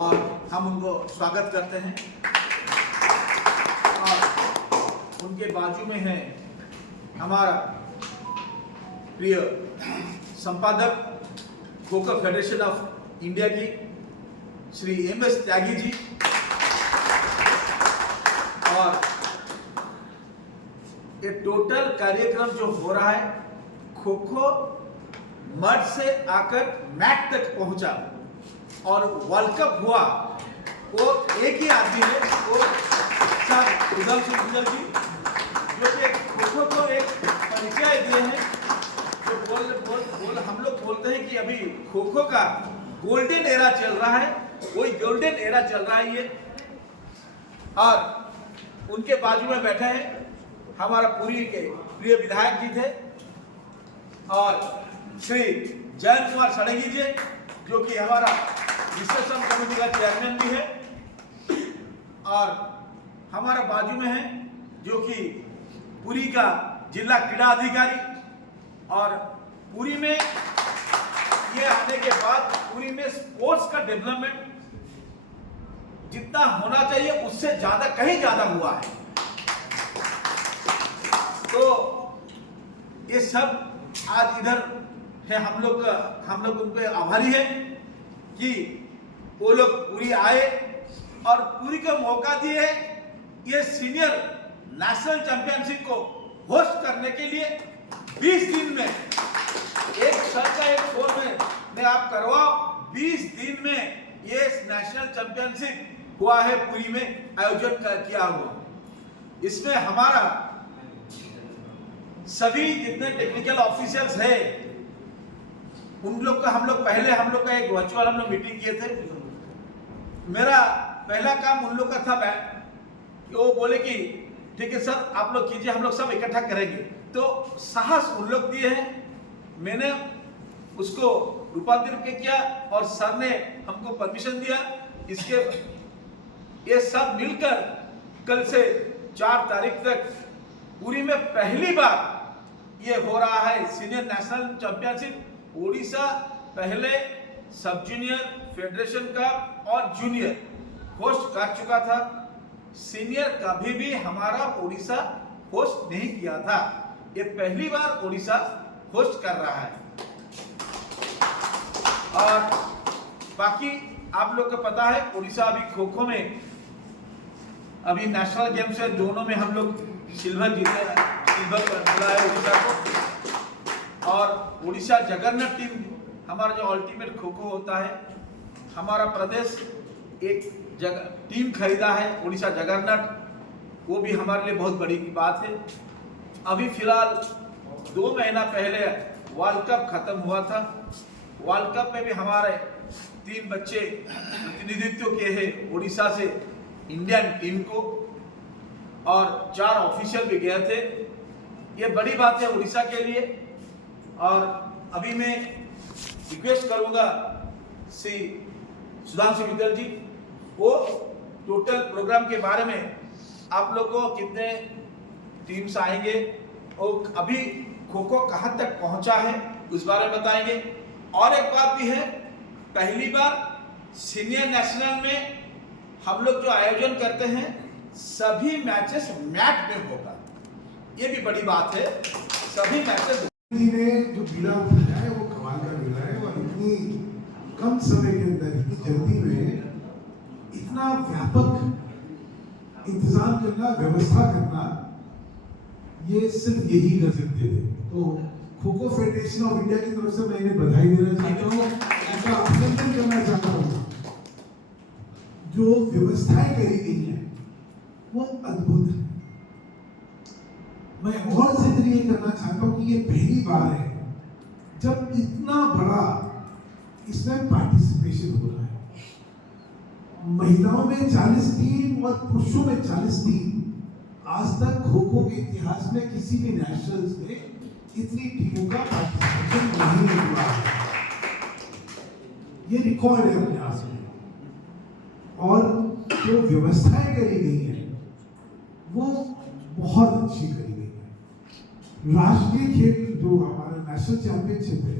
और हम उनको स्वागत करते हैं। और उनके बाजू में है हमारा प्रिय संपादक खो-खो फेडरेशन ऑफ इंडिया की श्री MS त्यागी जी। और ये टोटल कार्यक्रम जो हो रहा है, खो-खो मड से आकर मैट तक पहुंचा और वर्ल्ड कप हुआ, वो एक ही आदमी है, वो सुधांशु गुर्जर जी, जो कि खो-खो को एक परिचय दिए हैं। जो हम लोग बोलते हैं कि अभी खो-खो का गोल्डन एरा चल रहा है, वही गोल्डन एरा चल रहा है ये। और उनके बाजू में बैठे हैं हमारा पुरी के प्रिय विधायक जी थे और श्री जयंत कुमार सड़ेगी जी, जो कि हमारा रिसेप्शन कमेटी का चेयरमैन भी है। और हमारा बाजू में है जो कि पुरी का जिला क्रीड़ा अधिकारी। और पुरी में ये आने के बाद पुरी में स्पोर्ट्स का डेवलपमेंट जितना होना चाहिए उससे ज्यादा, कहीं ज्यादा हुआ है। तो ये सब आज इधर है, हम लोग उन पे आभारी हैं कि वो लोग पूरी आए और पूरी को मौका दिए ये सीनियर नेशनल चैंपियनशिप को होस्ट करने के लिए। 20 दिन में एक सर का एक फोन में आप करवाओ, 20 दिन में ये नेशनल चैंपियनशिप हुआ है, पूरी में आयोजन किया हुआ। इसमें हमारा सभी जितने टेक्निकल ऑफिसर्स है उन लोग का हम लोग का एक वर्चुअल हम लोग मीटिंग किए थे। मेरा पहला काम उन लोग का था कि वो बोले कि ठीक है सर आप लोग कीजिए, हम लोग सब इकट्ठा करेंगे। तो साहस उन लोग दिए हैं, मैंने उसको रूपांतरित किया और सर ने हमको परमिशन दिया। इसके ये सब मिलकर कल से 4 तारीख तक पूरी में पहली बार ये हो रहा है सीनियर नेशनल चैंपियनशिप। ओडिशा पहले सब जूनियर फेडरेशन का और जूनियर होस्ट कर चुका था, सीनियर कभी भी हमारा ओडिशा होस्ट नहीं किया था। ये पहली बार ओडिशा होस्ट कर रहा है। और बाकी आप लोग को पता है ओडिशा अभी खो-खो में अभी नेशनल गेम्स है, दोनों में हम लोग सिल्वर मिला है ओडिशा को। और ओडिशा जगन्नाथ टीम, हमारा जो अल्टीमेट खो-खो होता है, हमारा प्रदेश एक टीम खरीदा है ओडिशा जगन्नाथ, वो भी हमारे लिए बहुत बड़ी बात है। अभी फिलहाल 2 महीना पहले वर्ल्ड कप खत्म हुआ था। वर्ल्ड कप में भी हमारे 3 बच्चे प्रतिनिधित्व किए हैं ओडिशा से इंडियन टीम को, और 4 ऑफिशियल भी गए थे। ये बड़ी बात है ओडिशा के लिए। और अभी मैं रिक्वेस्ट करूंगा श्री सुधांशु गुर्जर जी, वो टोटल प्रोग्राम के बारे में आप लोग को कितने टीम्स आएंगे और अभी खो-खो कहां तक पहुंचा है उस बारे में बताएंगे। और एक बात भी है, पहली बार सीनियर नेशनल में हम लोग जो आयोजन करते हैं सभी मैचेस मैट में होगा, ये भी बड़ी बात है। सभी मैचेस जी ने जो बीड़ा उठाया है वो कमाल का बीड़ा है। और इतनी कम समय के अंदर, इतनी जल्दी में इतना व्यापक इंतजाम करना, व्यवस्था करना, ये सिर्फ यही कर सकते थे। तो खो-खो फेडरेशन ऑफ इंडिया की तरफ से मैं इन्हें बधाई देना चाहता हूँ, उनका अभिनंदन करना चाहता हूँ। जो व्यवस्थाएं करी गई हैं वो अद्भुत है। मैं और जिक्र ये करना चाहता हूँ कि ये पहली बार है जब इतना बड़ा इसमें पार्टिसिपेशन हो रहा है। महिलाओं में 40 टीम और पुरुषों में 40 टीम। आज तक खो-खो के इतिहास में किसी भी नेशनल्स में इतनी टीमों का पार्टिसिपेशन नहीं हुआ है। ये रिकॉर्ड है अपने आप में। और जो व्यवस्थाएं करी गई हैं वो बहुत अच्छी करी गई है। राष्ट्रीय खेल जो हमारा नेशनल चैंपियनशिप है,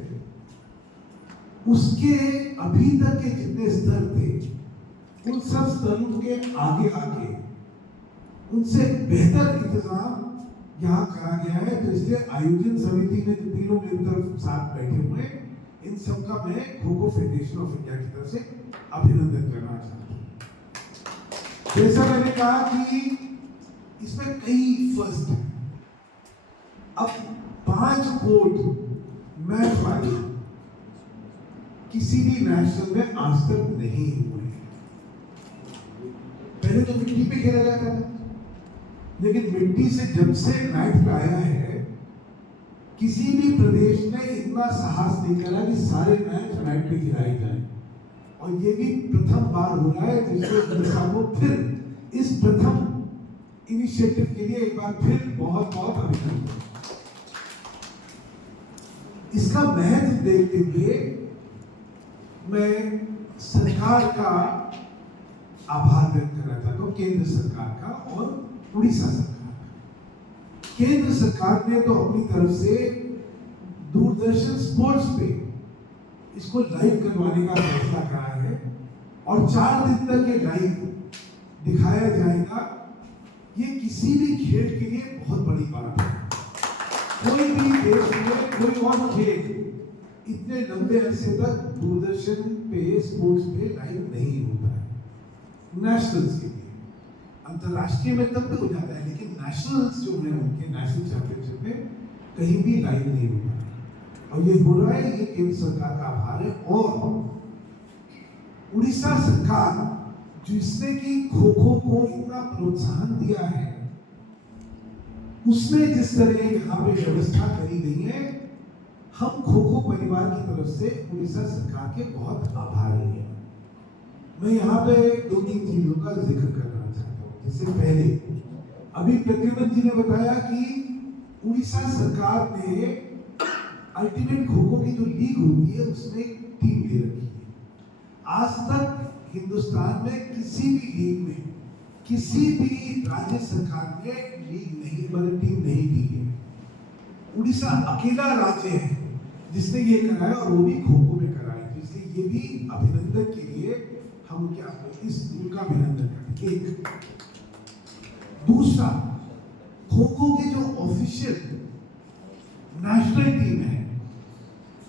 उसके अभी तक के जितने स्तर थे उन सब स्तरों के आगे आके उनसे बेहतर इंतजाम यहाँ करा गया है। तो इसलिए आयोजन समिति में जो तीनों मेरी तरफ साथ बैठे हुए हैं, इन सबका मैं kho kho federation of India की तरफ से अभिनंदन करना चाहता हूँ। जैसा मैंने कहा कि इसमें कई फर्स्ट है। अब 5 कोर्ट मैच वाले किसी भी नेशनल में आज तक नहीं हुए। पहले तो मिट्टी पे खेला जाता था, लेकिन मिट्टी से जब से मैट आया है, किसी भी प्रदेश ने इतना साहस नहीं करा कि सारे मैच मैट पे खिलाए जाए। और ये भी प्रथम बार हो रहा है, जिससे उड़ीसा को फिर इस प्रथम इनिशिएटिव के लिए एक बार फिर बहुत बहुत अभिनंदन। इसका महत्व देखते हुए मैं सरकार का आभार व्यक्त करना चाहता हूँ, केंद्र सरकार का और उड़ीसा सरकार का। केंद्र सरकार ने तो अपनी तरफ से दूरदर्शन स्पोर्ट्स पे इसको लाइव करवाने का फैसला करा है और 4 दिन तक ये लाइव दिखाया जाएगा। ये किसी भी खेल के लिए बहुत बड़ी बात है। कोई भी देश में कोई और खेल इतने लंबे अरसे तक दूरदर्शन पे स्पोर्ट्स पे लाइव नहीं होता है। नेशनल्स के लिए, अंतरराष्ट्रीय में तब भी हो जाता है, लेकिन नेशनल्स जो है उनके नेशनल चैंपियनशिप में कहीं भी लाइव नहीं होता। और ये हो रहा है, ये केंद्र सरकार का आभार है। और उड़ीसा सरकार जिसने कि खो खो को इतना प्रोत्साहन दिया है, उसमें जिस तरह यहाँ पे व्यवस्था करी गई है, हम खो खो परिवार की तरफ से उड़ीसा सरकार के बहुत आभारी हैं। मैं यहाँ पे 2-3 चीजों का जिक्र करना चाहता हूँ। जैसे पहले अभी प्रद्युमन जी ने बताया कि उड़ीसा सरकार ने अल्टीमेट खो खो की जो लीग होती है उसमें एक टीम ले रखी है। आज तक हिंदुस्तान में किसी भी लीग में किसी भी राज्य सरकार ने लीग नहीं, मतलब टीम नहीं दी है। उड़ीसा अकेला राज्य है जिसने ये कराया, और वो भी खो खो में कराया। तो इसलिए ये भी अभिनंदन के लिए हम क्या उनका अभिनंदन करते हैं। एक दूसरा, खो खो की जो ऑफिशियल नेशनल टीम है,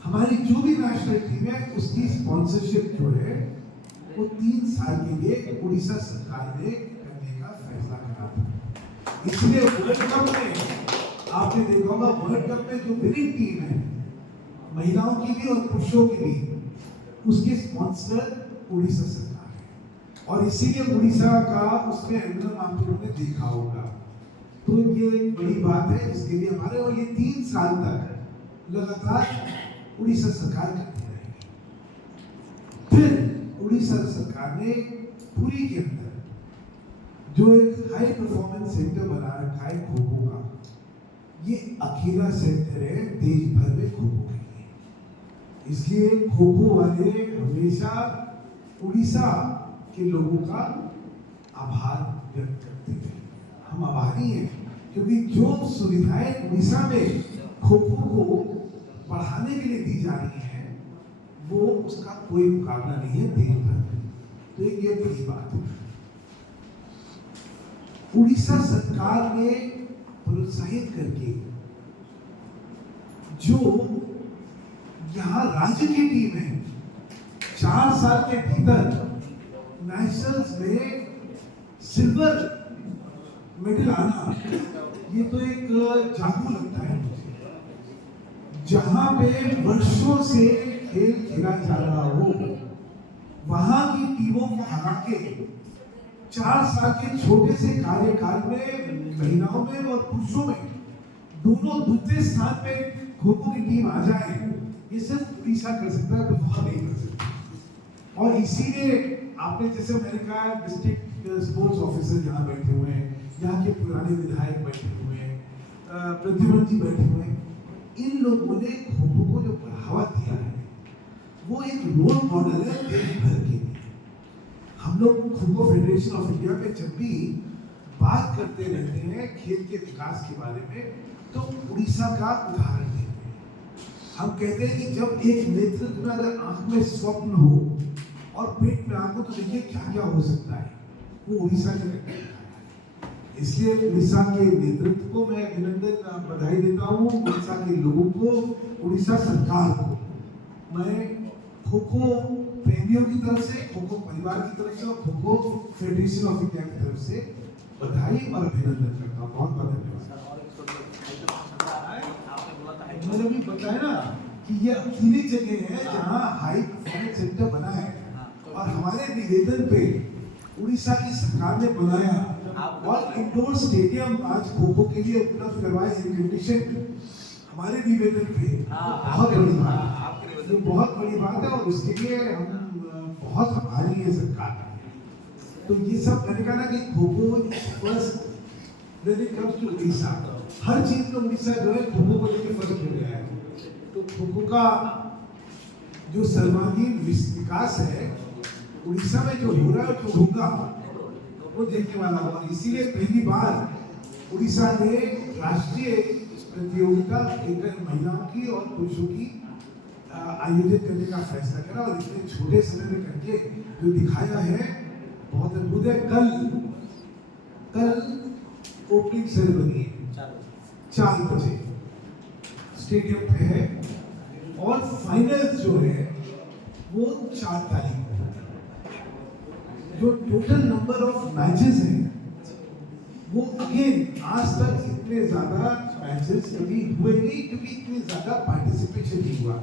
हमारी जो भी नेशनल टीम है, उसकी स्पॉन्सरशिप जो है वो 3 साल के लिए उड़ीसा सरकार ने करने का फैसला करा था। इसलिए वर्ल्ड कप में आपने देखा होगा, वर्ल्ड कप में जो विनिंग टीम है, महिलाओं की भी और पुरुषों की भी, उसके स्पॉन्सर उड़ीसा सरकार है। और इसीलिए उड़ीसा का उसमें एम्ब्लम आप लोगों ने देखा होगा। तो ये एक बड़ी बात है जिसके लिए हमारे, और ये 3 साल तक लगातार उड़ीसा सरकार करती रहेगी। फिर उड़ीसा सरकार ने पुरी के अंदर जो एक हाई परफॉर्मेंस सेंटर बना रखा है खो खो का, ये अकेला सेंटर है देश भर में खो खो के लिए। इसलिए खो खो वाले हमेशा उड़ीसा के लोगों का आभार व्यक्त करते हैं। हम आभारी हैं क्योंकि जो सुविधाएं उड़ीसा में खो खो को बढ़ाने के लिए दी जा रही हैं, वो उसका कोई मुकाबला नहीं है देश भर में। तो ये बड़ी बात है। उड़ीसा सरकार ने प्रोत्साहित करके जो यहाँ राज्य की टीम है, 4 साल के भीतर नेशनल्स में सिल्वर मेडल आना, ये तो एक जादू लगता है मुझे। जहां पे वर्षों से खेल खेला जा रहा हो, वहां की टीमों को हरा के 4 साल के छोटे से कार्यकाल में महिलाओं में और पुरुषों में दोनों दूसरे स्थान पे खो खो की टीम आ जाए, ये सिर्फ उड़ीसा कर सकता है, कोई और नहीं कर सकता। और इसीलिए आपने, जैसे मैंने कहा, डिस्ट्रिक्ट स्पोर्ट्स ऑफिसर यहाँ बैठे हुए हैं, यहाँ के पुराने विधायक बैठे हुए हैं, प्रद्युमन जी बैठे हुए हैं, इन लोगों ने खो खो को जो बढ़ावा दिया है, वो एक रोल मॉडल है देश भर के लिए। हम लोग kho kho federation of India में जब भी बात करते रहते हैं खेल के विकास के बारे में, तो उड़ीसा का उदाहरण देते हैं। हम कहते हैं कि जब एक नेतृत्व में अगर आंख में स्वप्न हो और पेट में आंखों तो देखिए क्या क्या हो सकता है, वो उड़ीसा ने करके दिखाया। इसलिए उड़ीसा के नेतृत्व को मैं अभिनंदन बधाई देता हूँ, उड़ीसा के लोगों को, उड़ीसा सरकार को मैं खो खो प्रेमियों की तरफ से, खो खो परिवार की तरफ से और kho kho federation of India की तरफ से बधाई और अभिनंदन करता हूँ। बहुत बहुत धन्यवाद। मैंने भी बताया ना कि ये अकेली जगह है जहाँ हाई परफॉर्मेंस सेंटर बना है और हमारे निवेदन पे उड़ीसा की सरकार ने बनाया और इंडोर स्टेडियम आज खो खो के लिए उपलब्ध करवाए एयर कंडीशन हमारे निवेदन पे बहुत बड़ी बात है, ये बहुत बड़ी बात है और उसके लिए हम बहुत आभारी है सरकार। तो ये सब मैंने कहा ना कि kho kho first when it comes to Orissa, हर चीज में उड़ीसा जो है खो खो को लेकर फर्स्ट हो गया है। तो खो खो का जो सर्वांगीण विकास है उड़ीसा में जो हो रहा है जो होगा वो देखने वाला होगा। इसीलिए पहली बार उड़ीसा ने राष्ट्रीय प्रतियोगिता महिलाओं की और पुरुषों की आयोजित करने का फैसला करा और इतने छोटे समय में करके जो दिखाया है बहुत अद्भुत है। कल ओपनिंग सेरेमनी है 4 बजे स्टेडियम पे है और फाइनल जो है वो 4 तारीख को। जो टोटल नंबर ऑफ मैचेस हैं वो अगेन आज तक इतने ज्यादा मैचेस कभी हुए नहीं क्योंकि इतनी ज्यादा पार्टिसिपेशन नहीं हुआ।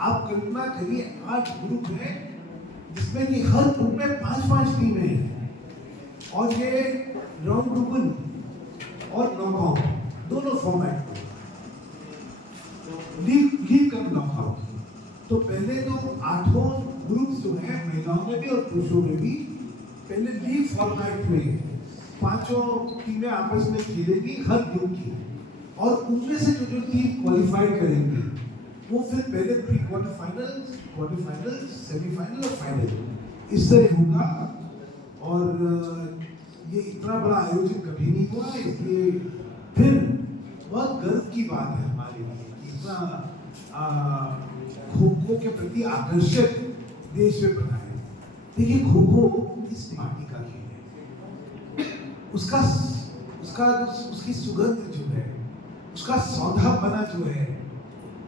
आप कल्पना करिए 8 ग्रुप हैं जिसमें कि हर ग्रुप में 5-5 टीमें हैं और ये राउंड रोबिन और नॉकआउट दोनों फॉर्मेट में लीग कम नॉकआउट। तो पहले तो 8 ग्रुप्स जो है महिलाओं में भी और पुरुषों में भी पहले लीग फॉर्मेट में 5 टीमें आपस में खेलेंगी हर ग्रुप की और उनमें से जो टीम क्वालिफाई करेंगी वो फिर पहले प्री क्वार्टर फाइनल, सेमीफाइनल और फाइनल इस तरह होगा। और ये इतना बड़ा आयोजन कभी नहीं हुआ, इसलिए फिर बहुत गर्व की बात है हमारे लिए कि इतना खो खो के प्रति आकर्षक देश में बना है। देखिए खो खो किस माटी का खेल है, उसकी सुगंध जो है, उसका सौंधापना जो है,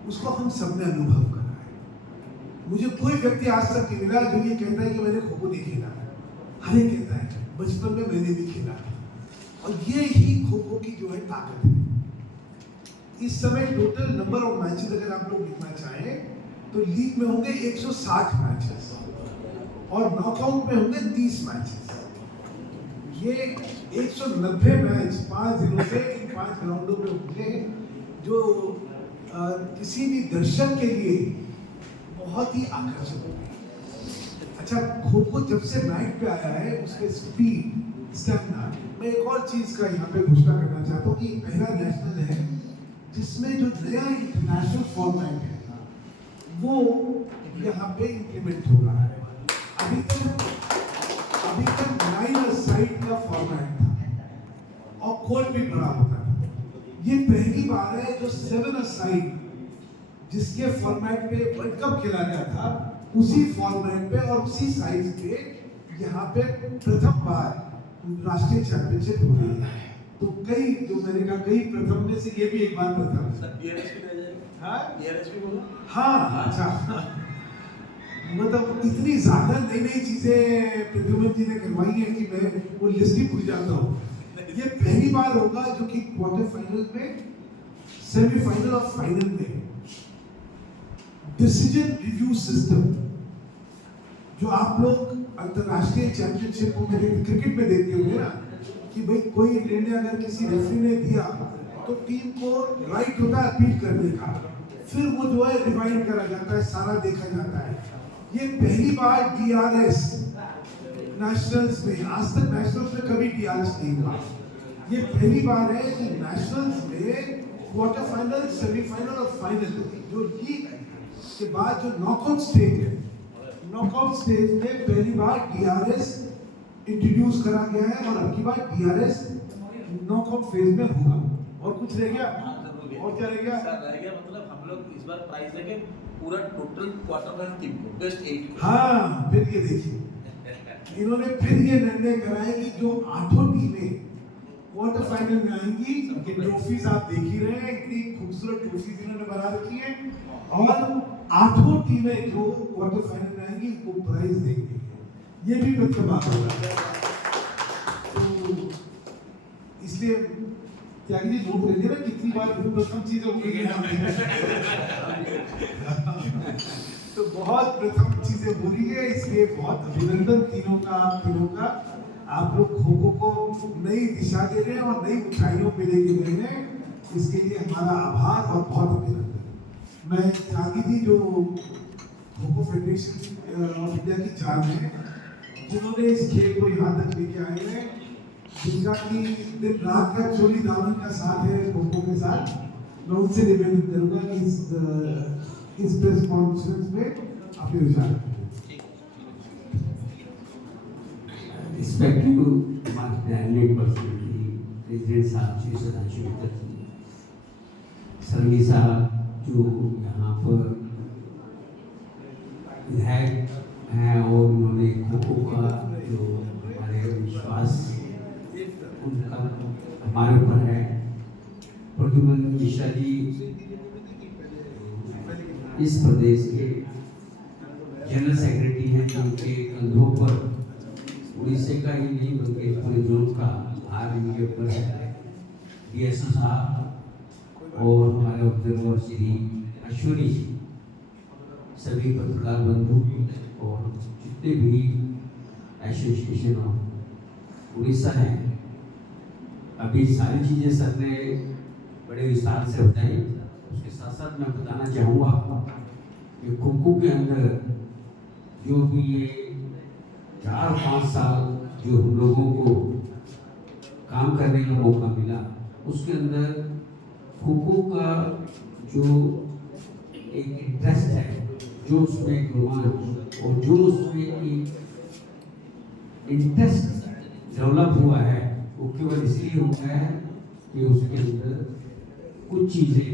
उसको हम सबने अनुभव करा है। मुझे कोई व्यक्ति आज तक नहीं मिला जो ये कहता है कि मैंने खो खो नहीं खेला। हर एक कहता है बचपन में मैंने भी खेला था और ये ही खो खो की जो है ताकत है। इस समय टोटल नंबर ऑफ मैचेस अगर आप लोग लिखना चाहें तो लीग में होंगे 160 मैचेस और नॉकआउट में होंगे 30 मैचेस। ये 190 मैच 5 दिनों से 5 ग्राउंडों में होंगे जो किसी भी दर्शक के लिए बहुत ही आकर्षक होंगे। अच्छा, खो खो जब से नाइट पे आया है उसके स्पीड, स्टैमिना। मैं एक और चीज का यहाँ पे घोषणा करना चाहता हूँ कि पहला नेशनल है जिसमें जो नया इंटरनेशनल फॉर्मेट है वो यहाँ पे इम्प्लीमेंट हो रहा है। अभी तक 9 साइड का फॉर्मेट था और कोड भी बड़ा होता था। ये पहली बार है जो 7 साइड जिसके फॉर्मेट पे वर्ल्ड कप खेला गया था उसी फॉर्मेट पे और उसी साइज पे यहाँ पे प्रथम बार राष्ट्रीय चैंपियनशिप हो रही है। तो कई जो मैंने कहा कई प्रथम में से ये भी एक बार प्रथम है। हाँ अच्छा, मतलब इतनी ज्यादा नई नई चीजें प्रद्युमन जी ने करवाई है कि मैं वो लिस्ट ही भूल जाता हूँ। ये पहली बार होगा जो कि क्वार्टर फाइनल में, सेमीफाइनल और फाइनल में डिसीजन रिव्यू सिस्टम जो आप लोग अंतरराष्ट्रीय चैंपियनशिप को क्रिकेट में देखते होंगे ना कि भाई कोई निर्णय अगर किसी रेफरी ने दिया तो टीम को राइट होता है अपील करने का, फिर वो जो है रिवाइंड करा जाता है, सारा देखा जाता है। ये पहली बार DRS नेशनल्स में, आज तक नेशनल्स में कभी DRS नहीं हुआ। ये पहली बार है कि नेशनल्स में क्वार्टर फाइनल, सेमीफाइनल और फाइनल जो लीग के बाद जो नॉकआउट स्टेज है, नॉकआउट स्टेज में पहली बार DRS इंट्रोड्यूस करा गया है और अब की बार DRS नॉकआउट फेज में होगा। और कुछ रह गया? और क्या रह गया? सर रह गया, मतलब हम लोग इस बार प्राइस लेके पूरा टोटल क्वार्टर फाइनल टीम को बेस्ट 8 को। हाँ, फिर ये देखिए इन्होंने फिर ये निर्णय कराया कि जो 8 टीमें क्वार्टर फाइनल में आएंगी, ये ट्रॉफीज आप देख ही रहे हैं, इतनी खूबसूरत ट्रॉफीज इन्होंने बना रखी है, और 8 टीमें जो क्वार्टर फाइनल में आएंगी वो प्राइज देंगे। ये भी मतलब बात होगा। तो इसलिए त्यागी जी झूठ रही है ना, कितनी बार प्रथम चीज होगी तो बहुत प्रथम चीजें बोली है, इसलिए बहुत अभिनंदन तीनों का। आप लोग खो-खो को नई दिशा दे रहे हैं और नई ऊंचाइयों पे लेके गए हैं, इसके लिए हमारा आभार और बहुत अभिनंदन। मैं त्यागी जी जो खो-खो फेडरेशन ऑफ इंडिया की चार्ज है, जिन्होंने इस खेल को यहाँ तक लेके आए हैं, जिनका की दिन रात का चोरी दामन का साथ है खो-खो के साथ, मैं उनसे निवेदन करूंगा कि इस प्रेस कॉन्फ्रेंस में अपने विचार रखें। Respective Market Personality, President साहब श्री सदाशिव मुखर्जी, सरवी साहब जो यहाँ पर विधायक हैं और उन्होंने खो-खो का जो हमारे विश्वास उनका हमारे ऊपर है, प्रद्युमन मिश्रा जी इस प्रदेश के जनरल सेक्रेटरी हैं, जिनके कंधों पर उड़ीसा का ही नहीं बल्कि पूरे जोन का भार इनके ऊपर है। DSO साहब और हमारे ऑब्जर्वर श्री अश्विनी जी, सभी पत्रकार बंधु और जितने भी एसोसिएशन ऑफ उड़ीसा हैं, अभी सारी चीज़ें सर ने बड़े विस्तार से बताई। उसके साथ साथ मैं बताना चाहूँगा कि खो-खो के अंदर जो भी ये 4-5 साल जो हम लोगों को काम करने का मौका मिला, उसके अंदर खो-खो का जो एक इंटरेस्ट है, जो उसमें एक रोमांच और जो उसमें एक इंटरेस्ट डेवलप हुआ है, वो केवल इसलिए हुआ है कि उसके अंदर कुछ चीज़ें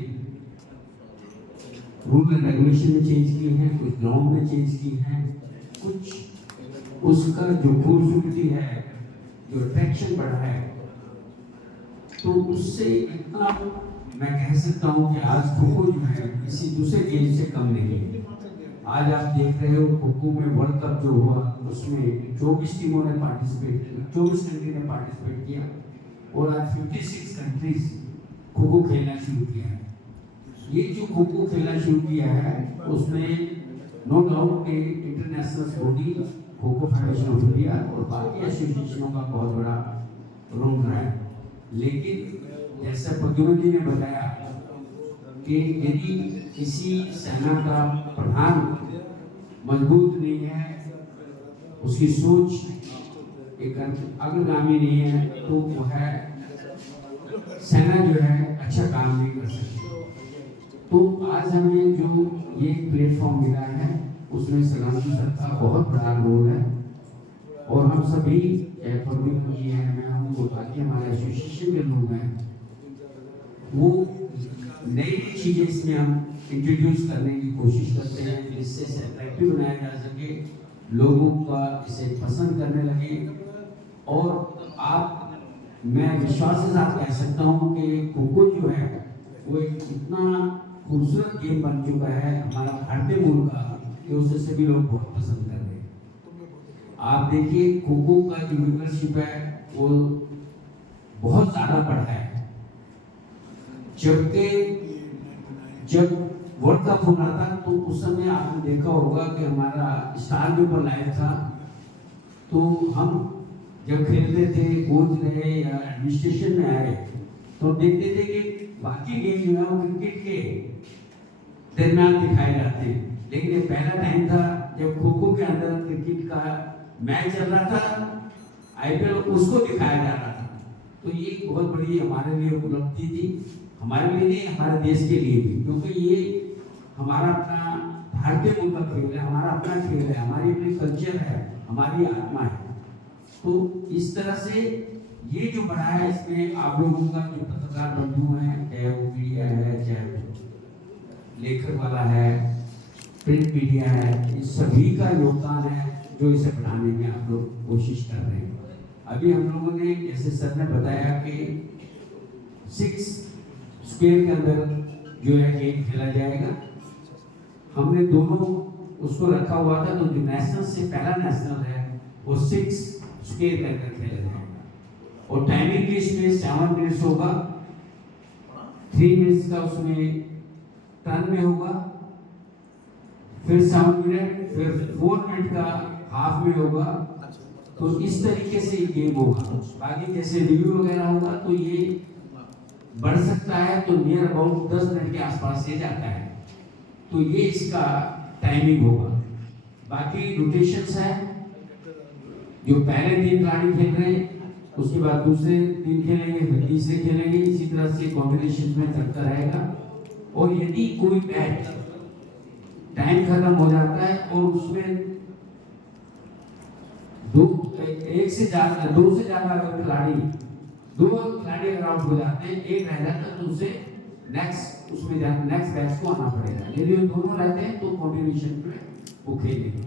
रूल एंड रेगुलेशन में चेंज की हैं, कुछ ग्राउंड में चेंज की हैं, कुछ उसका जो खूबसूरती है, जो अट्रैक्शन बढ़ा है, तो उससे इतना मैं कह सकता हूँ कि आज खो-खो जो है किसी दूसरे गेम से कम नहीं है। आज आप देख रहे हो खो-खो में वर्ल्ड कप जो हुआ, उसमें 24 टीमों ने पार्टिसिपेट किया, 24 कंट्री ने पार्टिसिपेट किया और आज 56 कंट्रीज खो-खो खेलना शुरू किया है। ये जो खो-खो खेलना शुरू किया है, उसमें नो डाउट के international body kho kho federation of India और बाकी एसोसिएशनों का बहुत बड़ा रोल रहा है। लेकिन जैसा प्रद्युमन जी ने बताया कि यदि किसी सेना का प्रधान मजबूत नहीं है, उसकी सोच एक अग्रगामी नहीं है, तो वह सेना जो है अच्छा काम नहीं कर सकती। तो आज हमें जो ये प्लेटफॉर्म मिला है, उसमें सलामती सर का बहुत बड़ा रोल है और हम सभी प्रवीण जी हैं, मैं हूँ, बाकी हमारे एसोसिएशन के लोग हैं, वो नई चीज़ें इसमें हम इंट्रोड्यूस करने की कोशिश करते हैं, जिससे इसे अट्रैक्टिव बनाया जा सके, लोगों का इसे पसंद करने लगे। और मैं विश्वास के साथ कह सकता हूँ कि खो-खो जो है वो एक इतना खूबसूरत गेम बन चुका है हमारा भारतीय मूल का, कि उसे सभी लोग बहुत पसंद कर रहे हैं। आप देखिए खो-खो का जो व्यूअरशिप है वो बहुत ज़्यादा बढ़ा है, जबकि जब वर्ल्ड कप हो रहा था तो उस समय आपने देखा होगा कि हमारा स्टार के ऊपर लाइव था, तो हम जब खेलते थे, कोच रहे या एडमिनिस्ट्रेशन में आए, तो देखते थे कि बाकी गेम जो है वो क्रिकेट के दरमियान दिखाए जाते हैं, लेकिन ये पहला टाइम था जब खो-खो के अंदर क्रिकेट का मैच चल रहा था, IPL उसको दिखाया जा रहा था। तो ये बहुत बड़ी हमारे लिए उपलब्धि थी, हमारे लिए नहीं, हमारे देश के लिए भी, क्योंकि ये हमारा अपना भारतीय मूल का खेल है, हमारा अपना खेल है, हमारी अपनी कल्चर है, हमारी आत्मा है। तो इस तरह से ये जो बढ़ा है, इसमें आप लोगों का जो पत्रकार बंधु हैं, चाहे वो मीडिया है, चाहे वो लेखक वाला है, प्रिंट मीडिया है, इन सभी का योगदान है जो इसे बनाने में आप लोग कोशिश कर रहे हैं। अभी हम लोगों ने जैसे सर ने बताया कि 6 स्क्वायर के अंदर जो है गेम खेला जाएगा। हमने दोनों उसको रखा हुआ था, तो जो नेशनल से पहला नेशनल है वो 6 स्क्वायर के अंदर खेला जाएगा और टाइमिंग भी इसमें 7 मिनट्स होगा, 3 मिनट्स का उसमें टर्न में होगा, फिर 7 मिनट, फिर 4 मिनट का हाफ में होगा। तो इस तरीके से ये गेम होगा। बाकी जैसे रिव्यू वगैरह होगा तो ये बढ़ सकता है, तो नियर अबाउट 10 मिनट के आसपास से जाता है। तो ये इसका टाइमिंग होगा। बाकी रोटेशंस है, जो पहले 3 खिलाड़ी खेल रहे हैं, उसके बाद दूसरे 3 खेलेंगे, फिर तीसरे खेलेंगे, इसी तरह से कॉम्बिनेशन में चलता रहेगा। और यदि कोई मैच टाइम खत्म हो जाता है और उसमें 2 से ज्यादा अगर खिलाड़ी 2 खिलाड़ी अगर आउट हो जाते हैं, एक रह जाता है, तो उसे नेक्स्ट बैच को आना पड़ेगा। यदि वो दोनों रहते हैं तो कॉम्बिनेशन में वो खेलेंगे।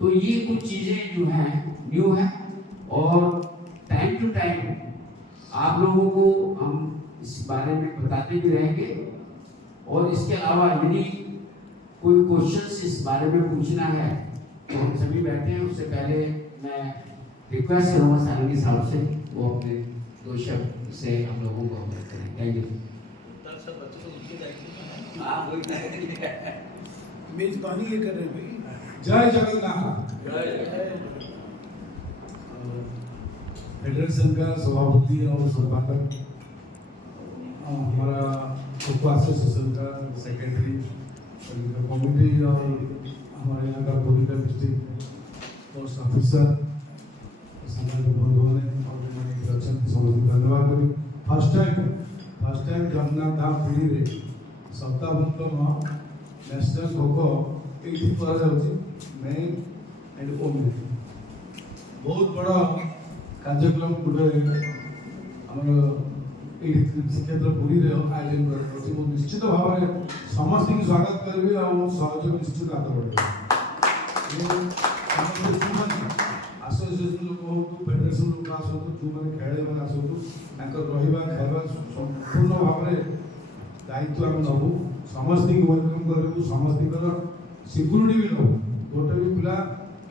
तो ये कुछ चीजें जो हैं न्यू है और टाइम टू टाइम आप लोगों को हम इस बारे में बताते भी रहेंगे। और इसके अलावा यदि कोई क्वेश्चंस इस बारे में पूछना है तो हम सभी बैठे हैं। उससे पहले मैं रिक्वेस्ट करूंगा सारंगी साहब से, वो अपने 2 शब्द से हम लोगों को अवगत करें। Thank you. मेजबानी ये कर रहे हैं भाई। जय जगन्नाथ। फेडरेशन का सभापति और संपादक, हमारा कोको एसोसिएशन का सेक्रेटरी, कमिटी और हमारे यहाँ का पॉलिटिकल डिस्ट्रिक्ट पोस्ट ऑफिसर, बंधुओं ने समस्त धन्यवाद करी। फर्स्ट टाइम जगन्नाथ धाम पीढ़ी रे सप्ताह नेशनल खो ये मेन एंड ओनली बहुत बड़ा कार्यक्रम गोटे श्रीक्षेत्र पुरी आयोजन कर निश्चित भाव में समस्त स्वागत करी और सहयोग निश्चित हाथ बढ़े। आसोसिएशन लोक हो, फेडरेशन लोक आसतु, जो मैंने खेल मैंने आसतु, रहा खाଇବା संपूर्ण भाव में दायित्व आम नबू, समस्त वेलकम करूँ, समस्त सिक्यूरीटी भी नबू। गोटे भी पिला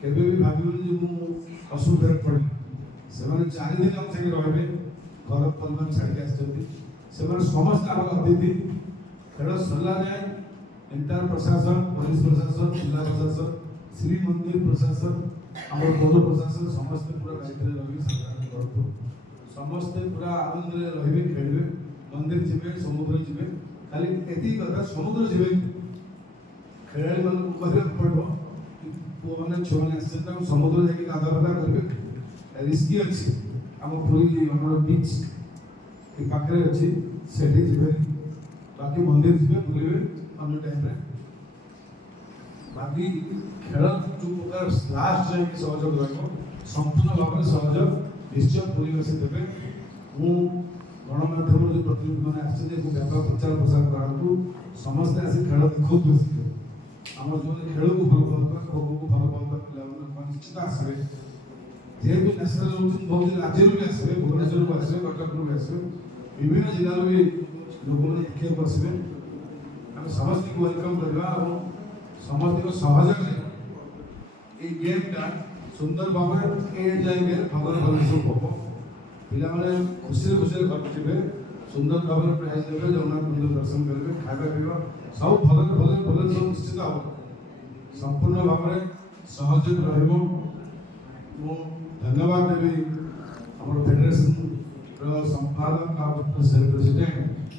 केबे भी भाविबे मु असुविधा पड़ी से 4 दिन हम से रहे घर परिवार छाड़ी आसते समस्त आम अतिथि खेल सरला जाए एंटायर प्रशासन, पुलिस प्रशासन, जिला प्रशासन, श्री मंदिर प्रशासन, आम पौर प्रशासन समस्त पूरा दायित्व रही सरकार तरफ समस्ते पूरा आनंद रे खेलबे, मंदिर जीवे, समुद्र जीवे। खाली एति कथा समुद्र जीवे खेलाड़ी मान पड़ो पुआ मैंने छुआ मैंने समुद्र जाकि गाधा पाधा करेंगे रिस्की अच्छी आम पूरी बीच पाखे अच्छी से जीवे। बाकी मंदिर जीवे बुले अन्य टाइम बाकी खेल जो प्रकार लास्ट जाए सहयोग रहा संपूर्ण भाव में सहयोग निश्चय पुरीवासी देवे। गणमाध्यम जो प्रतिनिधि मैंने आसते व्यापक प्रचार प्रसार करातु समस्ते आसी खेल देखो आम जो खेल को भल पाता खो खो को भल पाता पे निश्चित आसवे जेहेतु नेशनल बहुत राज्य भी आसवे भुवनेश्वर को आसवे कटक भी आसवे विभिन्न जिला भी लोक मैंने देखा आसवे आम समस्त को वेलकम करवा और समस्त को सहयोग ये गेमटा सुंदर भाव में जाएंगे भगवान भल सब हम पिला खुशी खुशी घर थे सुंदर भाव में प्राइज देवे जगन्नाथ मंदिर दर्शन करेंगे खाଇବା पीवा सब भल भल भल सब निश्चित हम संपूर्ण भाव में सहयोग रही। धन्यवाद देवी आम फेडरेशन संपादक प्रेसिडेंट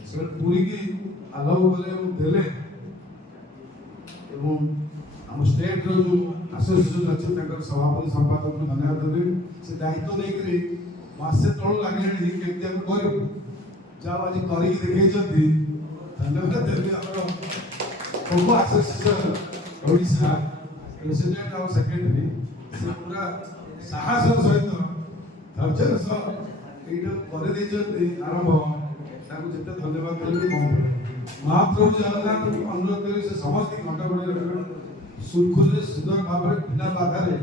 से पूरी की अलाउ कले आम स्टेट रो जो एसोसिएशन अच्छे सभापति संपादक को धन्यवाद देवी से दायित्व देकर मासे तल लगे केमती आम कर जहाँ आज कर धन्यवाद देवी आम खो एसोसिएशन ओडिशा प्रेसिडेंट और सेक्रेटरी से पूरा साहस सहित धैर्य सह ये आरंभ ताको जिते धन्यवाद देले कम महाप्रभु जगन्नाथ अनुरोध करे से समस्त घंटा बड़े सुरखुरे सुंदर भाव में बिना बाधा रे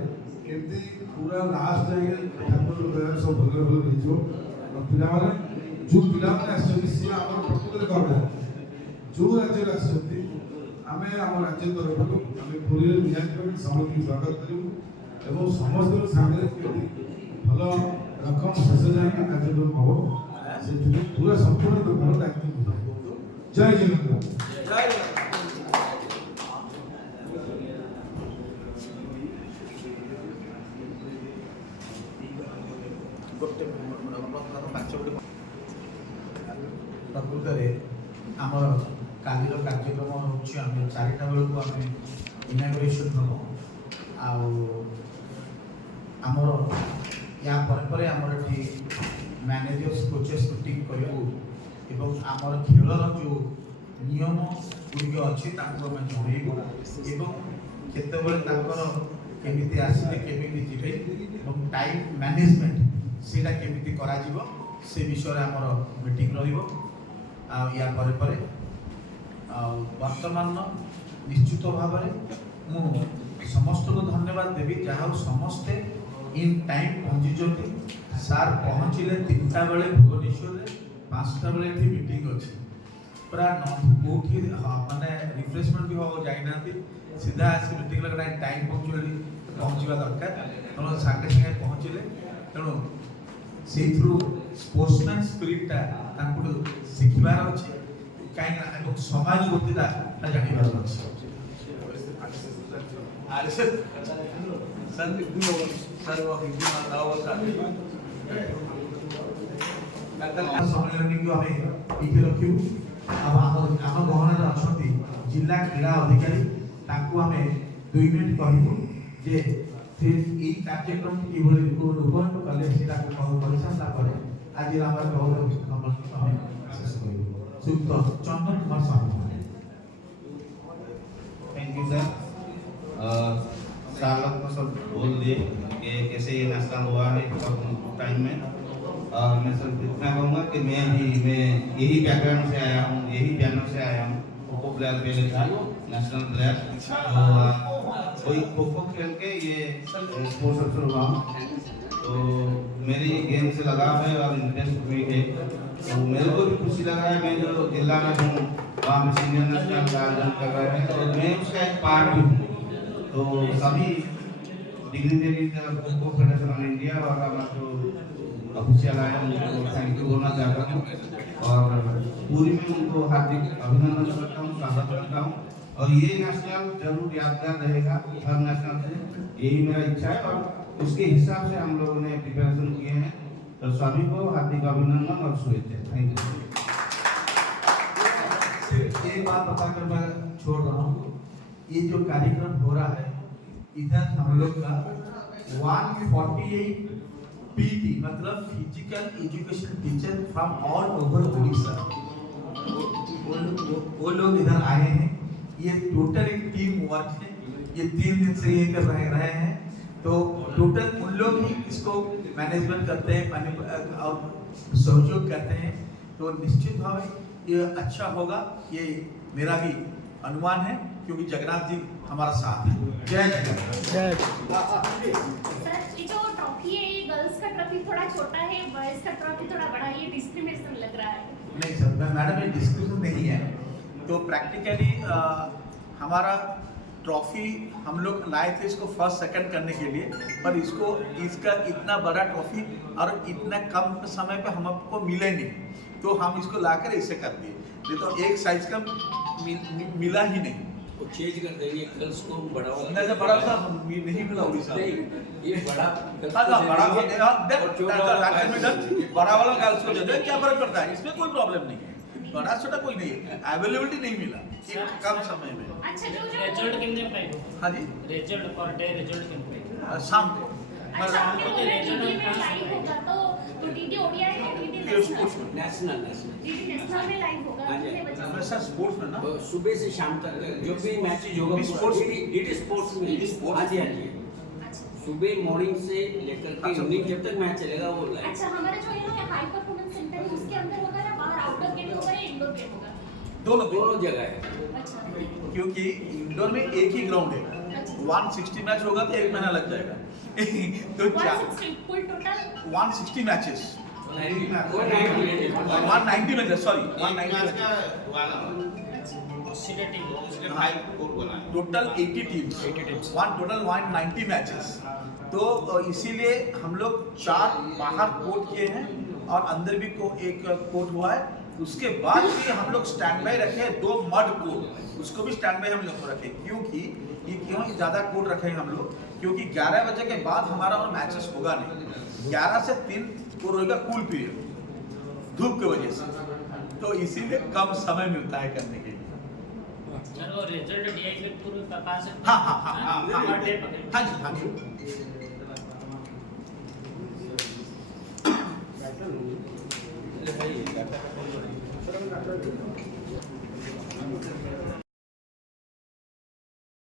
केमती पूरा लास्ट जाए ठाकुर दया सब भले भले रहिजो और पिला माने जो पिला माने आछथि से हमर प्रकृति करबे जो राज्य आछथि आमे हमर राज्य तरफरु आमे पुरी निहाती समस्त स्वागत करू एवं समस्त सामने भलो रकम शेष जाए कार्यक्रम हो से पूरा संपूर्ण दरबार दायित्व जय जगन्नाथ जय जगन्नाथ। प्रकृतरे आमर कालीर कार्यक्रम होछि आमे 4टा बेलू आमे इनागुरेशन हम आमर या पर आमर एठी मैनेजर्स कोचेस मीटिंग करू एवं आमर खेलर जो नियम गुड़िक अच्छी आम जनइबू एवं केतबेले ताकर केमिति आसिले केमिति जिबे एवं टाइम मैनेजमेंट सेटा केमिति करा जिवो से विषय आमर मीटिंग रहिबो आ या पर वर्तमान निश्चित भाव मु समस्त को धन्यवाद देवी जहाँ समस्ते इन टाइम पहुँची सार पहुँचले 3टा बेले भुवनेश्वर 5टा बेले थी मीटिंग अच्छी पूरा कौटी माने रिफ्रेशमेंट भी हम जाना सीधा आसी मीटिंग लगे टाइम पहुँचवा दरकार तेणु सागे सागे पहुँचले तेणु से स्पोर्ट्समैन स्पिरिटा शिखबार अच्छे कहीं समाज गतिटा जानवर अच्छे सम्मेलन को आम ये रखू आम गहन अच्छा जिला क्रीड़ा अधिकारी आम 2 मिनिट कहूँ जे फिर ये कार्यक्रम किभली रूपायन कले सारापर आज आम शेष कर Chandan Kumar Sahu. Thank you sir. Sir लोग को सब बोल दिए कि कैसे ये नेशनल हुआ है टाइम में और मैं सर इतना कहूँगा कि मैं यही बैकग्राउंड से आया हूँ, यही बैनर से आया हूँ। खो प्लेयर पहले था नेशनल प्लेयर तो कोई खो खेल के ये स्पोर्ट्स अफसर हुआ हूँ तो मेरी गेम से लगाव है और इंटरेस्ट भी है तो मेरे को भी खुशी लग रहा है। मैं जो जिला में हूँ वहाँ में सीनियर नेशनल का आयोजन कर रहे हैं तो मैं उसका एक पार्ट भी हूँ तो सभी डिग्निटरी खो फेडरेशन ऑफ इंडिया और हमारा जो ऑफिशियल आए उनको थैंक यू बोलना चाहता हूँ और पूरी में उनको हार्दिक अभिनंदन करता हूँ, स्वागत करता हूँ और ये नेशनल जरूर यादगार रहेगा हर नेशनल से, यही मेरा इच्छा है और उसके हिसाब से हम लोगों ने प्रिपरेशन किए हैं तो सभी को हार्दिक अभिनंदन और शुभेच्छा। Thank you. एक बात बताकर मैं छोड़ रहा हूँ, ये जो कार्यक्रम हो रहा है इधर हम लोग का 148 पीटी मतलब physical education teacher from all over Orissa वो लोग इधर आए हैं। ये टोटल एक टीम वर्क है, ये 3 दिन से ये कर रहे हैं तो टोटल उन लोग ही इसको मैनेजमेंट करते हैं और सहयोग करते हैं तो निश्चित भाव ये अच्छा होगा, ये मेरा भी अनुमान है क्योंकि जगन्नाथ जी हमारा साथ है। जय जगन्नाथ। सर ये जो ट्रॉफी है ये गर्ल्स का ट्रॉफी थोड़ा छोटा है, बॉयज का ट्रॉफी थोड़ा बड़ा है, ये डिस्क्रिमिनेशन लग रहा है। नहीं सर मैडम ये डिस्क्रिमिनेशन नहीं है तो प्रैक्टिकली हमारा ट्रॉफी हम लोग लाए थे इसको फर्स्ट सेकंड करने के लिए पर इसका इतना बड़ा ट्रॉफी और इतना कम समय पे हमको मिले नहीं तो हम इसको लाकर ऐसे कर दिए, नहीं तो एक साइज का मिला ही नहीं। वो चेंज कर देंगे गर्ल्स को बढ़ावा नहीं तो बड़ा सा नहीं मिला उड़ीसा ये बड़ा बड़ा वाला गर्ल्स को दे दे, क्या फर्क पड़ता है, इसमें कोई प्रॉब्लम नहीं है, बड़ा छोटा कोई नहीं है, अवेलेबिलिटी नहीं मिला एक कम समय में। अच्छा जो रिजल्ट कितने पे? हाँ जी रिजल्ट पर डे रिजल्ट कितने पे? शाम को अच्छा आपने बोला डीडी में लाइव होगा तो डीडी ओडीआई है, DD national national DD national में लाइव होगा कितने बजे? वैसा स्पोर्ट्स में ना सुबह से शाम तक जो भी मैचेज होगा स्पोर्ट्स डीडी स्पोर्ट्स में हाँ जी हाँ जी अच्छा सुबह मॉर्निंग से लेकर के इवनिंग जब तक मैच चलेगा वो लाइव। अच्छा हमारा जो यहाँ हाई परफॉर्मेंस सेंटर है उसके अंदर होगा या बाहर आउटडोर गेम होगा या इंडोर गेम होगा? दोनों दोनों जगह है। अच्छा क्योंकि इंडोर में एक ही ग्राउंड है, 160 मैच होगा तो 1 महीना लग जाएगा तो 160 full total 160 matches 190 matches sorry एक मैच 190 का 1 आवर सीधे टीम तो उसके 5 कोर्ट बनाए total 80 teams one total 190 matches. तो इसीलिए हम लोग 4 बाहर कोर्ट किए हैं और अंदर भी एक कोर्ट हुआ है। उसके बाद भी हम लोग स्टैंड बाई रखे 2 मड कोर्ट, उसको भी स्टैंड बाई हम लोग रखे। क्योंकि ये क्यों ज़्यादा कोर्ट रखे हैं हम लोग, क्योंकि 11 बजे के बाद हमारा और मैचेस होगा नहीं। 11 से 3 को रहेगा कूल पीरियड धूप की वजह से, तो इसीलिए कम समय मिलता है करने के लिए। सर वो रिजल्ट डीआई पे पूरे पास है। हाँ हाँ हाँ हाँ, हाँ हर डे पकड़े। हाँ जी हाँ जी।